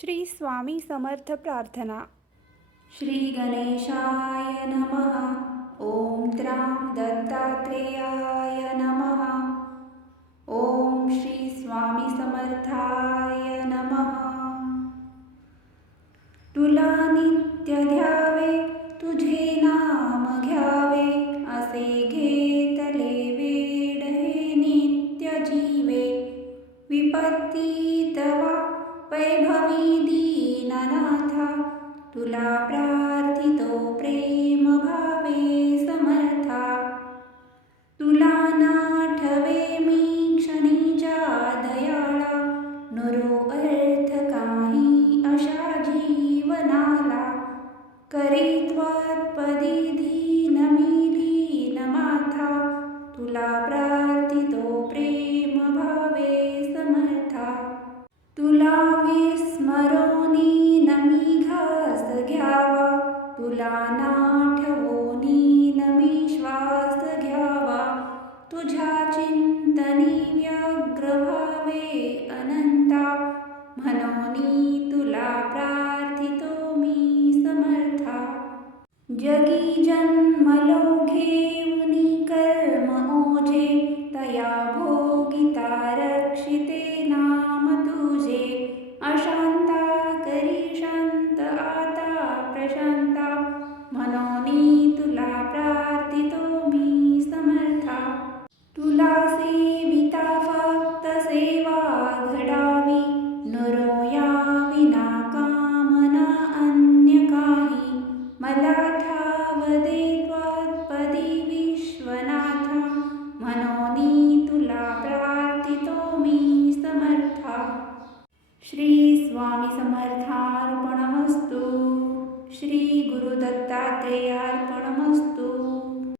श्री स्वामी समर्थ प्रार्थना. श्री गणेशाय नमः. ओम त्रां दत्तात्रेयाय नमः. ओम श्री स्वामी समर्थाय नमः. तुला नित्य ध्यावे, तुझे नाम घ्यावे, असे घेतले वेड हे नित्य जीवे. विपत्ती तवा वैभवी दीननाथा, तुला प्रार्थितो प्रेम भावे समर्था. तुला नाठवे मी क्षणीच्या दयाळा, नुरो अर्थ काही अशा जीवनाला. करी त्वत्पदी दीन मी लीन माथा, तुला प्रार्थितो प्रेम भावे समर्था. तुला विस्मरोनी नमी घास घ्यावा, तुला नाठवोनी नमी श्वास घ्यावा. तुझ्या चिंतनी व्यग्र व्हावे अनंता, म्हणोनी तुला प्रार्थितो मी समर्था. जगी जन्मलो घेऊनी कर्म ओझे, तया भोगिता रक्षिते नाम तुझे. अशांता करी शांत आता प्रशांता, म्हणोनी तुला प्रार्थितो मी समर्था. तुला सेविता फक्त सेवा घडावी, नुरो या विना कामना अन्य काही. मला ठाव दे त्वत्पदी विश्वनाथा, म्हणोनी तुला प्रार्थितो मी समर्था. श्री स्वामी समर्थार्पणमस्तु. श्री गुरु दत्तात्रेयार्पणमस्तु.